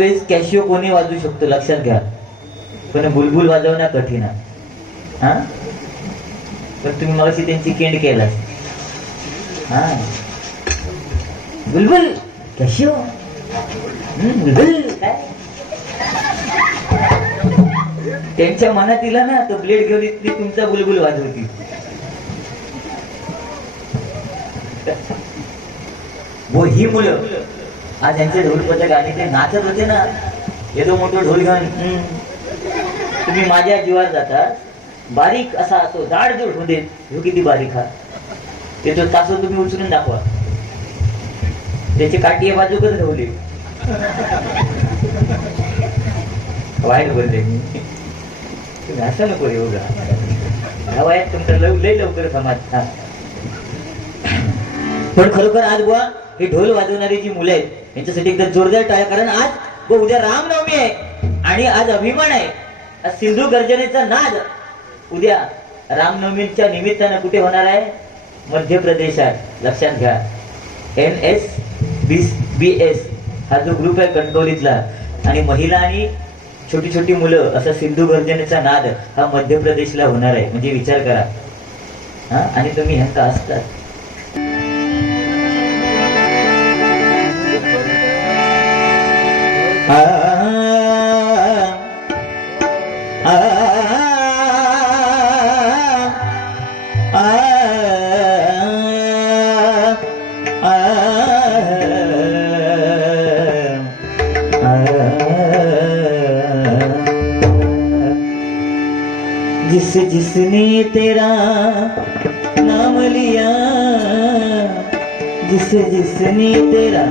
कारण वेळेस कॅशिओ कोणी वाजवू शकतो? लक्षात घ्या. पण बुलबुल वाजवणं कठीण आहे. हा? पण तुम्ही मगाशी त्यांची केंड केला हा? बुलबुल कॅशिओ. बुलबुल काय? त्यांच्या मनात दिला ना तो ब्लेड घेऊन इतकी तुमचा बुलबुल वाजवती वो ही मुलं. आज यांचे ढोल पथक आणि ते नाचत होते ना येतो मोठं ढोल घेऊन. तुम्ही माझ्या जीवात जाता बारीक असा तो जाड जो ढोल आहे, ह्यो किती बारीक हा. ते तो तासो तुम्ही उचलून दाखवा. त्याची काठी बाजूकच ठेवली. वाईट बोलले. मी असं नको एवढं. ह्या वयात तुमचं लव लय लवकर समाज हा. पण खरोखर आज बुवा ही ढोल वाजवणारी जी मुलं आहेत यांच्यासाठी एकदा जोरदार टाळ्या कारण आज व उद्या रामनवमी आहे आणि आज अभिमान आहे. आज सिंधू गर्जनेचा नाद उद्या रामनवमीच्या निमित्तानं कुठे होणार आहे? मध्य प्रदेशात लक्षात घ्या. एन एस बी एस हा जो ग्रुप आहे कणकवलीतला आणि महिला आणि छोटी छोटी मुलं असा सिंधू गर्जनेचा नाद हा मध्य प्रदेशला होणार आहे. म्हणजे विचार करा. हा? आणि तुम्ही ह्यांचा असतात जिसने तेरा नाम लिया। जिस जिसने तेरा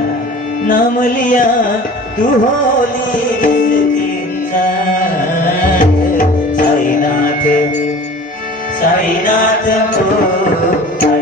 नाम लिया तू होली साईनाथ साईनाथ हो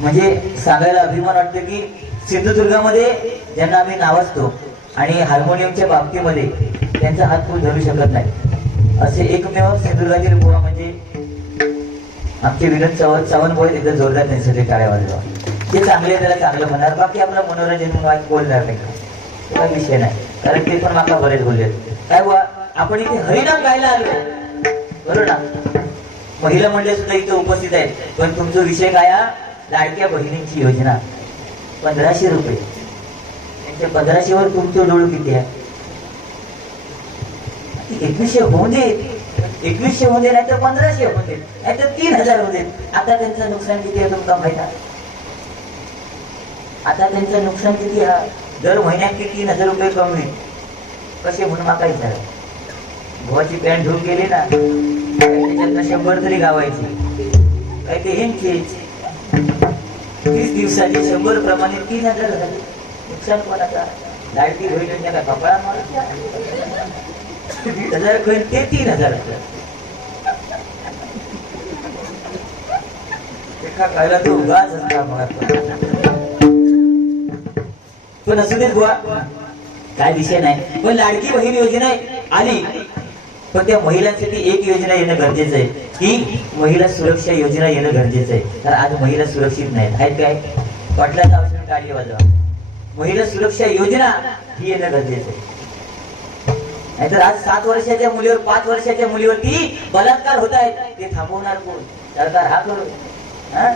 म्हणजे सांगायला अभिमान वाटतो की सिंधुदुर्गामध्ये ज्यांना आम्ही नावाजतो आणि हार्मोनियमच्या बाबतीमध्ये त्यांचा हात कोण धरू शकत नाही. असे एकमेव सिंधुदुर्गातील बुवा म्हणजे आमचे विनोद चव्हाण चव्हाण बोलत एकदा जोरदार त्यांच्यासाठी टाळ्या वाजवा. जे चांगले त्याला चांगलं म्हणणार. बाकी आपलं मनोरंजन म्हणून बोलणार नाही. काही विषय नाही. कारण ते पण मला बरेच बोलले काय बुवा आपण इथे हरिनाम गायला आलो बरोबर ना? महिला मंडळ सुद्धा इथे उपस्थित आहेत. पण तुमचा विषय काय हा? लाडक्या बहिणींची योजना. पंधराशे रुपये. त्यांच्या पंधराशेवर तुमचं किती आहे एकवीसशे होऊन दे. एकवीसशे होऊ दे नाही तर पंधराशे होऊ दे. नाही तर तीन हजार होऊ दे. आता त्यांचं नुकसान किती आहे तुमका माहिती आता त्यांचं नुकसान किती आहे? दर महिन्यात ते तीन हजार रुपये कमी कसे म्हणून माका विचारा. भावाची पॅन्ट धुवून गेली ना त्याच्यातनं शंभर तरी गावायची? काय ते हेंचेच तीस दिवसाची शंभर प्रमाणे तीन हजार झाले. नुकसान कोणाचा? लाडकी होईल का कपडा मारत हजार होईल ते तीन हजार एका कायला तो उगाच असता मला पण असू देत बुवा काय विषय नाही. पण लाडकी बहीण योजना आली. पण त्या महिलांसाठी एक योजना येणं गरजेचं आहे. ही महिला सुरक्षा योजना येणं गरजेचं आहे. तर आज महिला सुरक्षित नाहीत. आहेत काय? वाटल्याचं आवश्यक कार्य वाजवा. महिला सुरक्षा योजना ही येणं गरजेचं आहे. नाहीतर आज सात वर्षाच्या मुलीवर पाच वर्षाच्या मुलीवरती बलात्कार होत आहेत. ते थांबवणार कोण? सरकार हा करू. हा?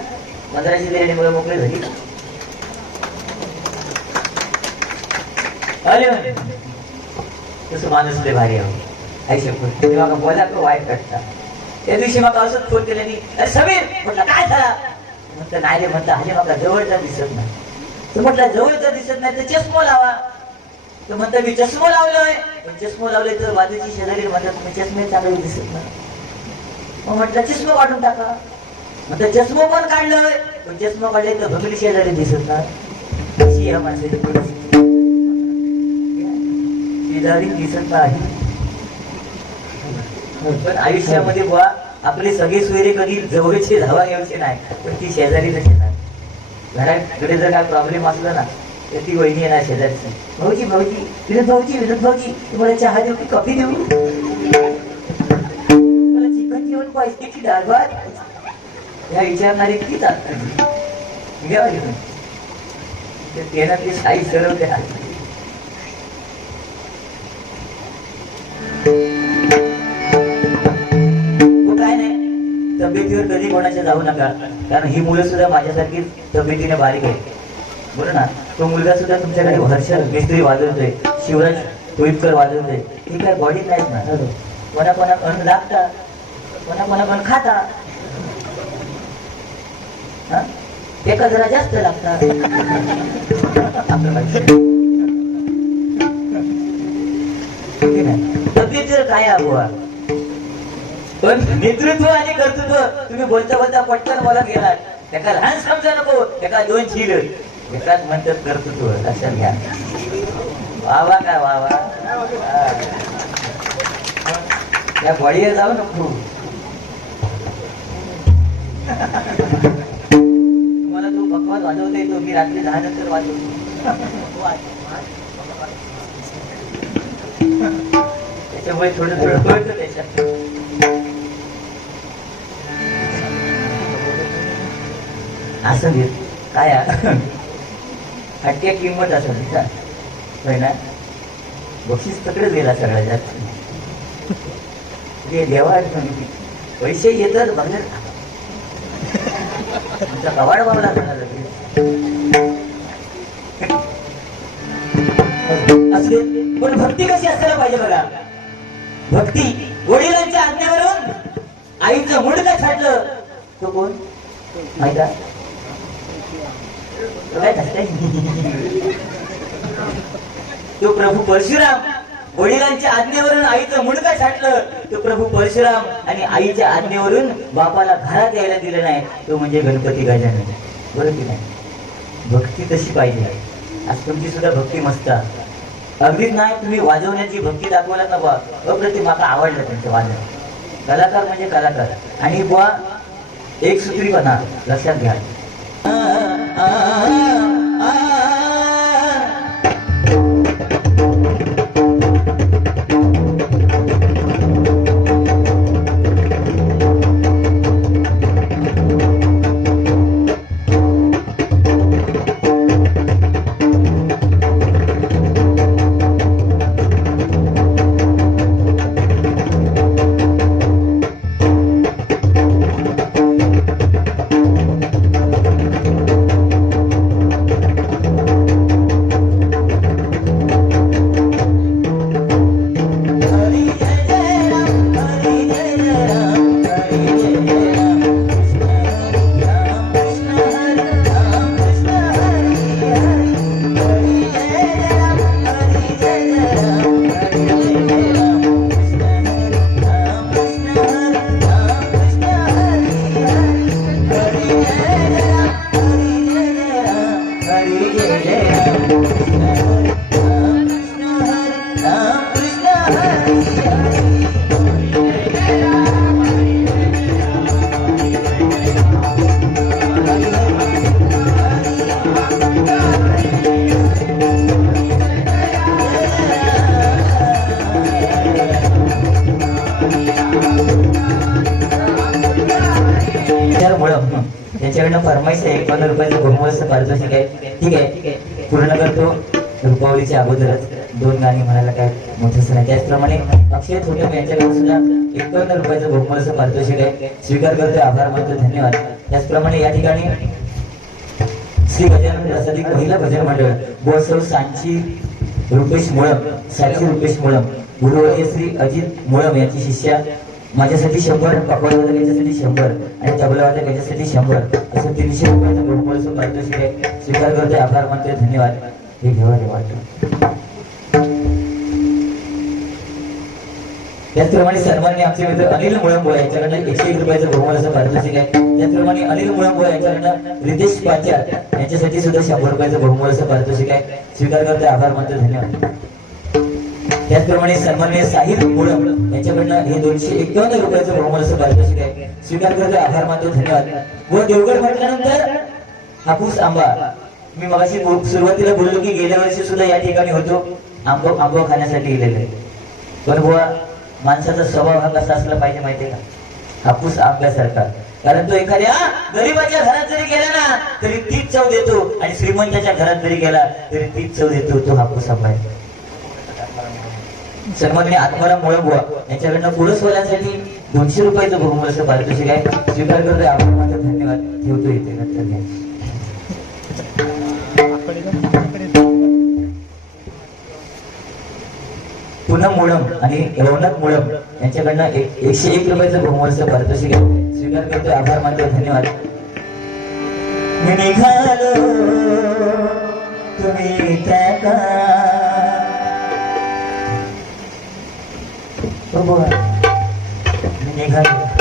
पंधराशे देण्यामुळे मोकळी झाली अरे तसं माणूस लय भारी आहे. आई शपथ तेव्हा बोला का वाईट वाटता त्या दिवशी मला असंच फोन केला अरे समीर म्हटलं काय झाला? म्हटलं नाही रे म्हटलं आले मला जवळचा दिसत नाही. तर म्हटलं जवळचा दिसत नाही तर चष्मा लावा. तर म्हणता मी चष्मा लावलोय. पण चष्मा लावले तर बाजूची शेजारी म्हणतात तुम्ही चष्मे चांगले दिसत नाही. मग म्हटलं चष्मा काढून टाका. म्हटलं चष्मा पण काढलोय पण चष्मा काढले तर भगली शेजारी दिसत नाही. अशी या माणसाची परिस्थिती. शेजारी दिसत नाही. पण आयुष्यामध्ये बुवा आपले सगळे सोयरे कधी जवळचे धावा घ्यायचे नाही पण ती शेजारी तशी नाही घराकडे जर काय प्रॉब्लेम असला ना तर ती वहिनी येणार शेजारची. भाऊजी भाऊजी विनोद भाऊजी विनोद भाऊजी तुम्हाला चहा देऊ की कॉफी देऊ? मला चिकन जेवण पाहिजे की डाळ भात? ह्या विचारणारी ती तात्पर्य घ्या घेऊन. ते तेना साई सरवते हात तब्येतीवर कधी कोणाच्या जाऊ नका. कारण ही मुलं सुद्धा माझ्यासारखी तब्येतीने बारीक आहे बरं ना? तो मुलगा सुद्धा तुमच्याकडे हर्षल मिस्त्री वाजवतोय शिवराज कोईतकर वाजवतोय. ही काय बॉडी नाहीत ना? कोणा कोणा अन्न लागता कोणा कोणा पण खाता. हा? एका जरा जास्त लागतात? आहे. तब्येतीवर काय आहे पण नेतृत्व आणि कर्तृत्व तुम्ही बोलता बोलता पटकन मला गेलात. त्याला लहान समजा नको त्याला दोन झील. एकाच म्हणतात कर्तृत्व लक्षात घ्या. वा काय वावा त्या बळीवर जाऊ नको. तुम्हाला तो भगवान वाजवता येतो मी रात्री दहा नंतर वाजवतो. त्याच्यामुळे थोडं थोडं कळतं त्याच्यात. असं घेत काय? हट्ट्या किंमत असं का होय ना? बक्षीस तकडेच गेला सगळ्यात जास्त. ते देवा पैसे येतात बघणार तुमचा कवाड बाबला असले पण भक्ती कशी असायला पाहिजे बघा? भक्ती वडिलांच्या आज्ञेवरून आईचं मुडकं छाटलं तो कोण? माहिती? तो प्रभू परशुराम वडिलांच्या आज्ञेवरून आईचं मुंडका छाटलं. तो प्रभू परशुराम आणि आईच्या आज्ञेवरून बापाला घरात यायला दिलं नाही. तो म्हणजे गणपती गजानन. बरं की नाही? भक्ती तशी पाहिजे. आज तुमची सुद्धा भक्ती मस्त. आहे. अगदीच नाही तुम्ही वाजवण्याची भक्ती दाखवला ना बा अप्रतिम मला आवडलं त्यांचं वाजव कलाकार म्हणजे कलाकार. आणि बुवा एक सूत्रीपणा लक्षात घ्या. त्यामुळं त्याच्याकडनं फरमाईश आहे पंधरा रुपयाचं बहुमूल्य पारितोषिक आहे ठीक आहे. पूर्ण करतो. रुपावलीच्या अगोदरच. दोन गाणी म्हणायला काय मोठं सण त्याचप्रमाणे अक्षय थोटे यांच्याकडून सुद्धा एकावन्न रुपयाचं बहुमूल्य पारितोषिक आहे स्वीकार करतो आभार मानतो. धन्यवाद. त्याचप्रमाणे या ठिकाणी श्री गजानन प्रसादिक महिला भजन मंडळ बोसव सांची रुपेश मुळम साक्षी रुपेश मुळम गुरुवर्य श्री अजित मुळम यांची शिष्या माझ्यासाठी शंभर पकवाडवादक याच्यासाठी शंभर आणि तबलावादक याच्यासाठी शंभर. असं तीनशे रुपयाचं बहुमोलाचं पारितोषिक आहे. स्वीकार करते आभार मानते धन्यवाद. हे घेवा हे वाटतं. त्याचप्रमाणे सन्माननीय आमचे मित्र अनिल मुळंबो यांच्याकडनं एकशे एक रुपयाचं बहुमानाचं पारितोषिक आहे. त्याचप्रमाणे अनिल मुळंबो यांच्याकडनं रितेश पाचार यांच्यासाठी सुद्धा शंभर रुपयाचं बहुमानाचं पारितोषिक आहे. स्वीकार करते आभार मानते धन्यवाद. त्याचप्रमाणे सन्मान्य साहिल मुळम यांच्याकडनं हे दोनशे एकावन्न रुपयाचं बहुमानाचं पारितोषिक आहे. स्वीकार करतो आभार मानतो धन्यवाद. व देवगड म्हटल्यानंतर हापूस आंबा. मी मगाशी सुरुवातीला बोललो की गेल्या वर्षी सुद्धा या ठिकाणी होतो. आंबो आंबो खाण्यासाठी गेलेले पण बुवा माणसाचा स्वभाव हा कसा असला पाहिजे माहितीये का? हापूस आंब्यासारखा. कारण तो एखाद्या गरीबाच्या घरात जरी गेला ना तरी तीच चव देतो. आणि श्रीमंताच्या घरात जरी गेला तरी तीच चव देतो तो हापूस आंबा आहे. सन्माननीय आत्माराम मुळंबुवा यांच्याकडनं पुरस्कारांसाठी दोनशे रुपयाचं बहुमूल्य पारितोषिक आहे. स्वीकार करतोय. आभार माझा धन्यवाद ठेवतो इथे. नंतर घ्या पूनम मुळम आणि रौनक मुळम यांच्याकडनं एकशे एक रुपयाचं बहुमूल्य पारितोषिक आहे. स्वीकार करतोय. आभार मानतो धन्यवाद. निघालो. तुम्ही त्या का हो बुवा. मी निघालो मी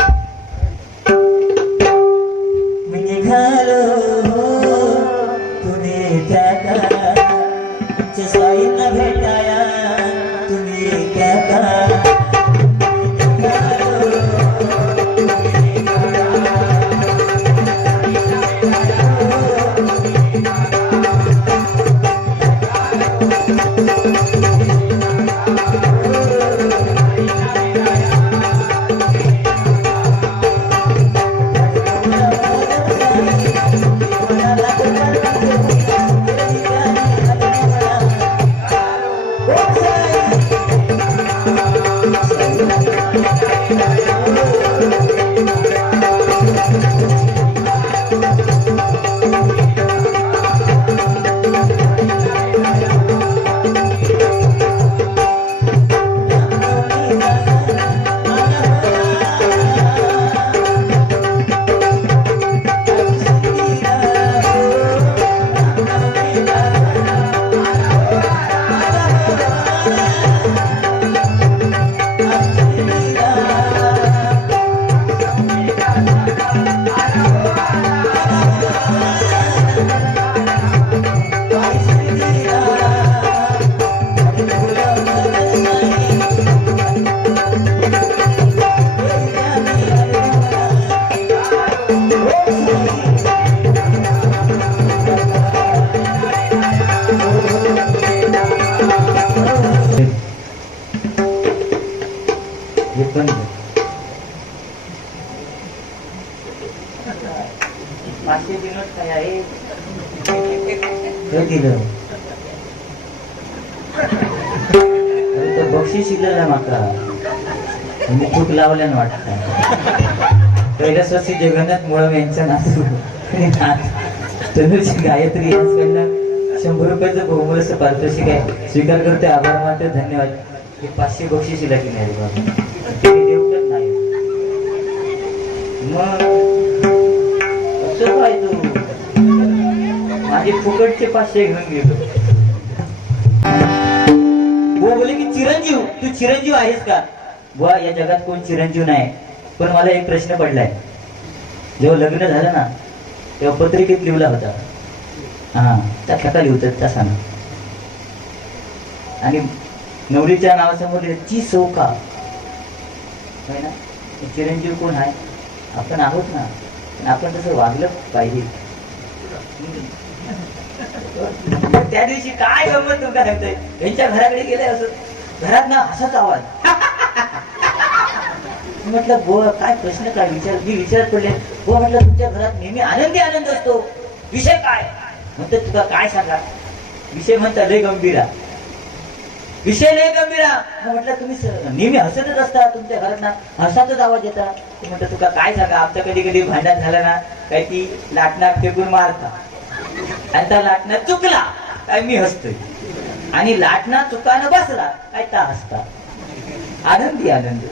केलं. दिलं अरे तर बक्षीस शिकलेलं माका. मी चूक लावल्यानं वाटत. पहिल्या स्वस्ती जगन्नाथ मुळम यांचं नातू आणि गायत्री यांच्याकडनं शंभर रुपयाचं बहुमूल्याचं पारितोषिक आहे. स्वीकार करते आभार मानते धन्यवाद. हे पाचशे बक्षीस शिला की नाही रे बाबा नाही. मग माझे फुकटचे पाचशे घेऊन गेलो. बुवा बोले की चिरंजीव तू चिरंजीव आहेस का? बुवा या जगात कोण चिरंजीव नाही पण मला एक प्रश्न पडलाय. जेव्हा लग्न झालं ना तेव्हा पत्रिकेत लिहिला होता. हा त्या खेटा लिहतात तसा ना. आणि नवरीच्या नावासमोर ची सौका. होय ना? चिरंजीव कोण आहे? आपण आहोत ना आपण तसं वागलं पाहिजे. त्या दिवशी काय गमत तुमका सांगतोय? यांच्या घराकडे गेले असत घरात ना असाच आवाज. म्हटलं बो काय प्रश्न काय विचार? मी विचारत पडले. बो म्हटलं तुमच्या घरात नेहमी आनंदी आनंद असतो. विषय काय? म्हणते तुला काय सांगा? विषय म्हणता लय गंभीरा. विषय लय गंभीरा. मग म्हटलं तुम्ही नेहमी हसतच असता. तुमच्या घरात ना हसातच आवाज येता. म्हटलं तुका काय सांगा? आमचं कधी कधी भांडण झालं ना काही ती लाटणार फेकून मारता. आणि त्या लाटणं चुकला. काय मी हसतोय? आणि लाटणा चुकानं बसला. काय ता हसता? आनंदी आनंदी.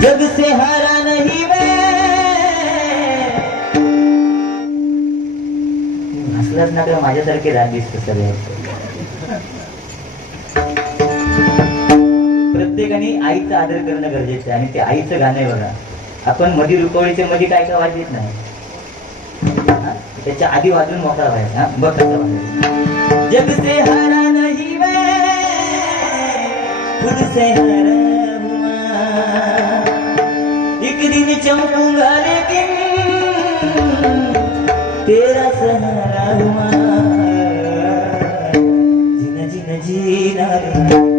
जग से हारा नहीं मैं। हसलाच ना माझ्यासारखे राग दिसत सगळे प्रत्येकाने आईचा आदर करणं गरजेचं आहे. आणि ते आईचं गाणं आहे बघा. आपण मधी रुपवळीचे मध्ये काय काय वाजवीत नाही. त्याच्या आधी वाजून मोकळा व्हायचा. बघ कसं वाजायचं. जग से हारा नहीं मैं खुद से हारा हुआ. एक दिन चमकूंगा लेकिन तेरा सहारा हुआ। जीना जीना जीना रे।